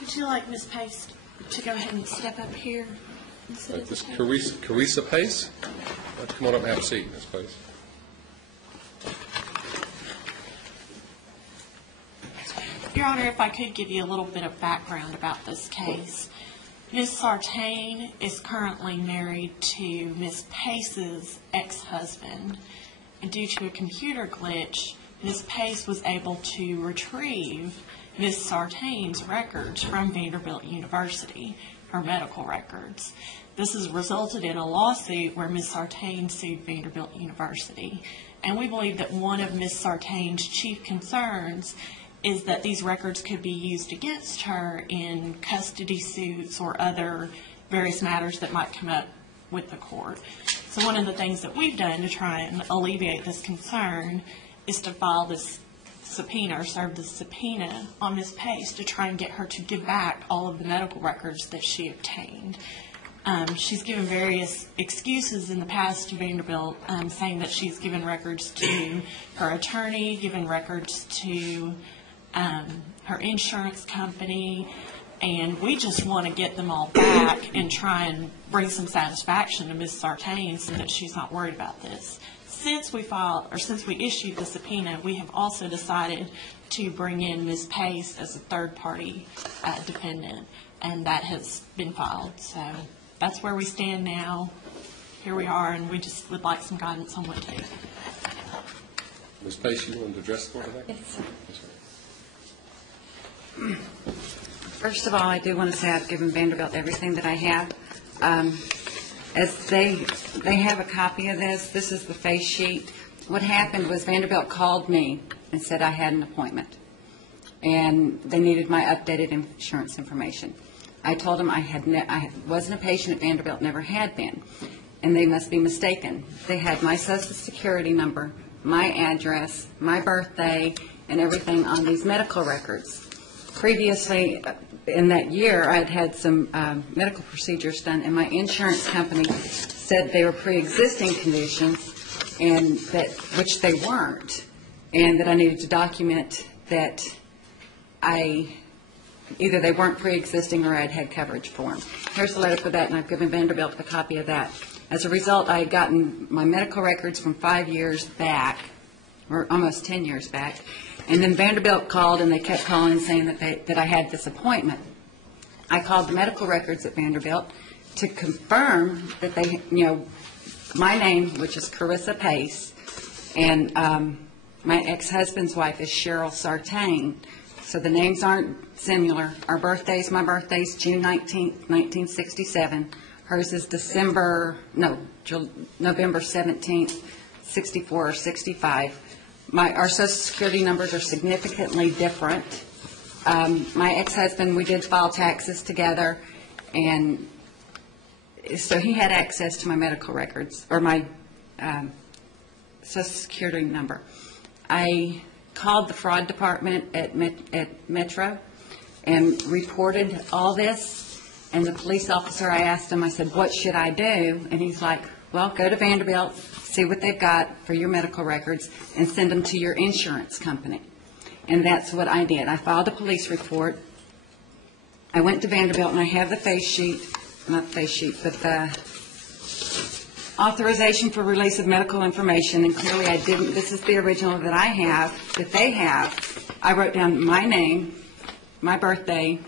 Would you like Ms. Pace to go ahead and step up here? This Carissa Pace? Come on up and have a seat, Ms. Pace. Your Honor, if I could give you a little bit of background about this case. Ms. Sartain is currently married to Ms. Pace's ex-husband, and due to a computer glitch, Ms. Pace was able to retrieve Ms. Sartain's records from Vanderbilt University, her medical records. This has resulted in a lawsuit where Ms. Sartain sued Vanderbilt University, and we believe that one of Ms. Sartain's chief concerns is that these records could be used against her in custody suits or other various matters that might come up with the court. So one of the things that we've done to try and alleviate this concern is to file this subpoena or serve this subpoena on Ms. Pace to try and get her to give back all of the medical records that she obtained. She's given various excuses in the past to Vanderbilt, saying that she's given records to her attorney, given records to her insurance company, and we just want to get them all back and try and bring some satisfaction to Ms. Sartain so that she's not worried about this. Since we issued the subpoena, we have also decided to bring in Ms. Pace as a third-party defendant, and that has been filed. So that's where we stand now. Here we are, and we just would like some guidance on what to do. Ms. Pace, you want to address the court of that? Yes, sir. First of all, I do want to say I've given Vanderbilt everything that I have. As they have a copy of this. This is the face sheet. What happened was Vanderbilt called me and said I had an appointment, and they needed my updated insurance information. I told them I wasn't a patient at Vanderbilt, never had been, and they must be mistaken. They had my Social Security number, my address, my birthday, and everything on these medical records. Previously, in that year, I'd had some medical procedures done, and my insurance company said they were pre-existing conditions, and which they weren't, and that I needed to document that either they weren't pre-existing or I'd had coverage for them. Here's the letter for that, and I've given Vanderbilt a copy of that. As a result, I had gotten my medical records from 5 years back, or almost 10 years back, and then Vanderbilt called, and they kept calling saying that I had this appointment. I called the medical records at Vanderbilt to confirm that they, my name, which is Carissa Pace, and my ex-husband's wife is Cheryl Sartain. So the names aren't similar. Our birthdays, my birthday's June 19th, 1967. Hers is November 17th, 64 or 65. Our Social Security numbers are significantly different. My ex-husband, we did file taxes together, and so he had access to my medical records, or my Social Security number. I called the fraud department at Metro and reported all this, and the police officer, I asked him, I said, what should I do? And he's like, well, go to Vanderbilt, see what they've got for your medical records, and send them to your insurance company. And that's what I did. I filed a police report. I went to Vanderbilt, and I have the face sheet, not the face sheet, but the authorization for release of medical information, and clearly I didn't. This is the original that I have, that they have. I wrote down my name, my birthday,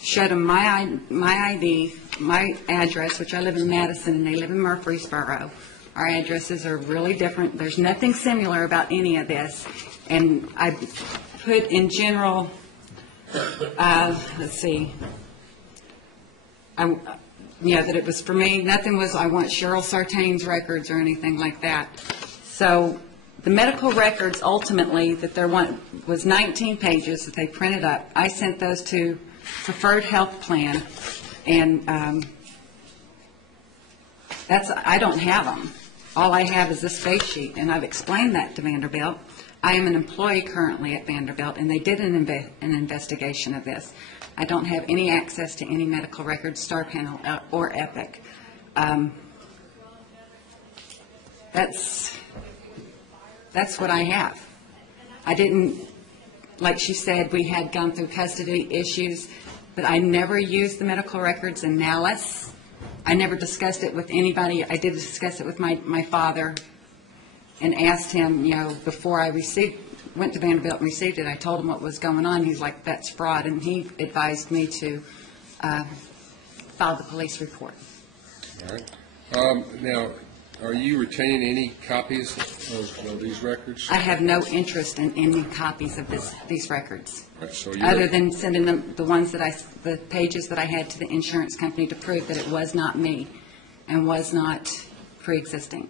showed them my ID, my address, which I live in Madison, and they live in Murfreesboro. Our addresses are really different. There's nothing similar about any of this. And I put in general, let's see, that it was for me. Nothing was, I want Cheryl Sartain's records or anything like that. So the medical records ultimately that there was 19 pages that they printed up. I sent those to Preferred Health Plan, and I don't have them. All I have is this face sheet, and I've explained that to Vanderbilt. I am an employee currently at Vanderbilt, and they did an investigation of this. I don't have any access to any medical records, Star Panel or Epic. That's what I have. I didn't, like she said, we had gone through custody issues. but I never used the medical records in malice. I never discussed it with anybody. I did discuss it with my father and asked him, before I went to Vanderbilt and received it, I told him what was going on. He's like, that's fraud, and he advised me to file the police report. All right. Now, are you retaining any copies of these records? I have no interest in any copies of these records, Right, so other than sending them the pages that I had to the insurance company to prove that it was not me and was not pre-existing.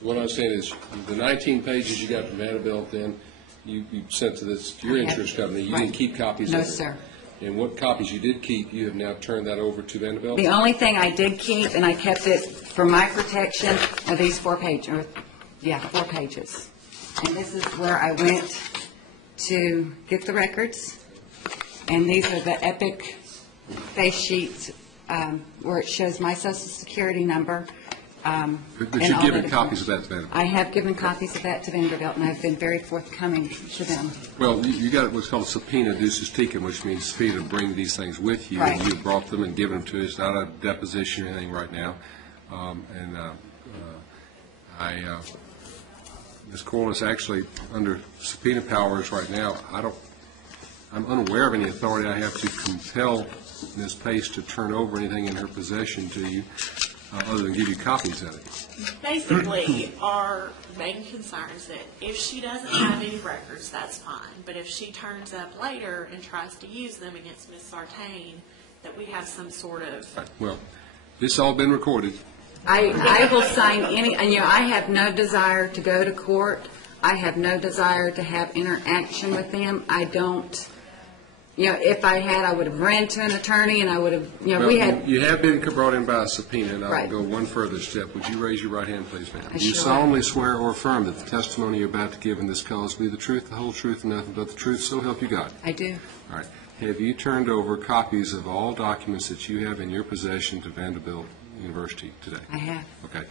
What I'm saying is, the 19 pages you got from Vanderbilt, then you sent to your insurance company. You didn't keep copies of it? No, sir. And what copies you did keep, you have now turned that over to Vanderbilt? The only thing I did keep, and I kept it for my protection, are these 4 pages. 4 pages. And this is where I went to get the records. And these are the EPIC face sheets where it shows my Social Security number. But you've given copies of that to Vanderbilt? I have given copies of that to Vanderbilt, and I've been very forthcoming to them. Well, you got what's called a subpoena ducis tecum, which means subpoena to bring these things with you. Right. And you brought them and given them to us. It's not a deposition or anything right now. Ms. Corliss, actually under subpoena powers right now. I'm unaware of any authority I have to compel Ms. Pace to turn over anything in her possession to you, other than give you copies of it. Basically, our main concern is that if she doesn't have any records, that's fine. But if she turns up later and tries to use them against Ms. Sartain, that we have some sort of... Right. Well, this all been recorded. I will sign any, and I have no desire to go to court. I have no desire to have interaction with them. I don't, if I had, I would have ran to an attorney and I would have, Well, we had. You have been brought in by a subpoena, and Right. I'll go one further step. Would you raise your right hand, please, ma'am? I Do you sure solemnly swear or affirm that the testimony you're about to give in this cause will be the truth, the whole truth, and nothing but the truth, so help you God? I do. All right. Have you turned over copies of all documents that you have in your possession to Vanderbilt University today? I have. Okay.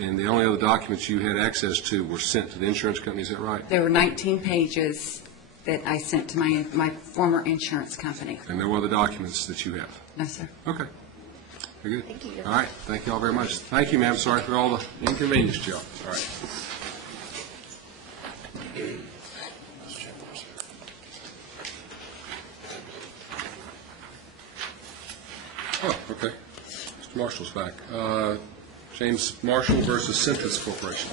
And the only other documents you had access to were sent to the insurance company, is that right? There were 19 pages that I sent to my former insurance company. And no other documents that you have? No, sir. Okay. Very good. Thank you. All right. Thank you all very much. Thank you, ma'am. Sorry for all the inconvenience to y'all. All right. Oh, okay. Mr. Marshall's back. James Marshall versus Centus Corporation.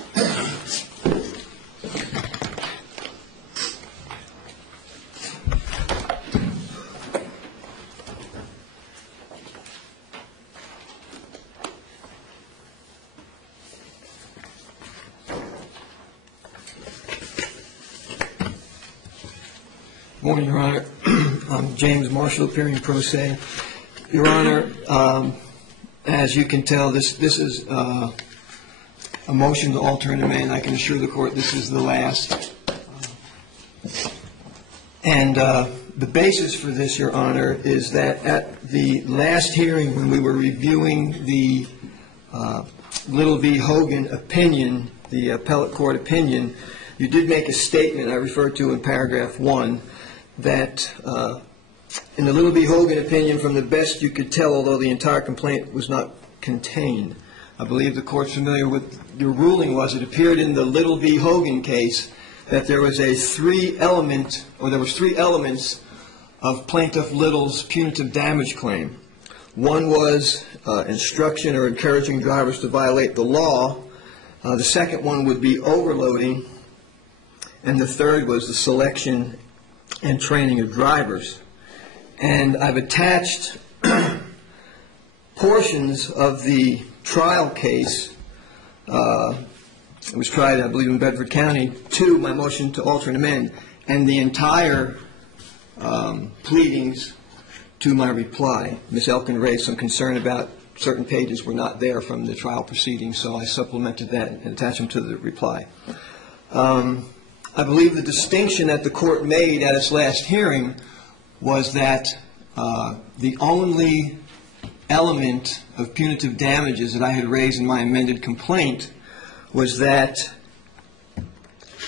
Morning, Your Honor. I'm James Marshall, appearing pro se. Your Honor, as you can tell, this is a motion to alter an amendment. I can assure the Court this is the last. And the basis for this, Your Honor, is that at the last hearing when we were reviewing the Little v. Hogan opinion, the appellate court opinion, you did make a statement I referred to in paragraph 1 that in the Little v. Hogan opinion, from the best you could tell, although the entire complaint was not contained. I believe the Court's familiar with your ruling was it appeared in the Little v. Hogan case that there was three elements of Plaintiff Little's punitive damage claim. One was instruction or encouraging drivers to violate the law. The second one would be overloading. And the third was the selection and training of drivers. And I've attached portions of the trial case, it was tried, I believe, in Bedford County, to my motion to alter and amend, and the entire pleadings to my reply. Ms. Elkin raised some concern about certain pages were not there from the trial proceedings, so I supplemented that and attached them to the reply. I believe the distinction that the Court made at its last hearing was that the only element of punitive damages that I had raised in my amended complaint was that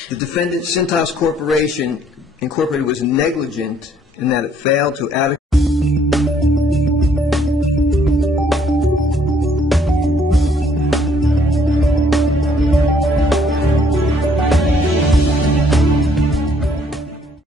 the defendant, Cintas Corporation Incorporated, was negligent in that it failed to adequately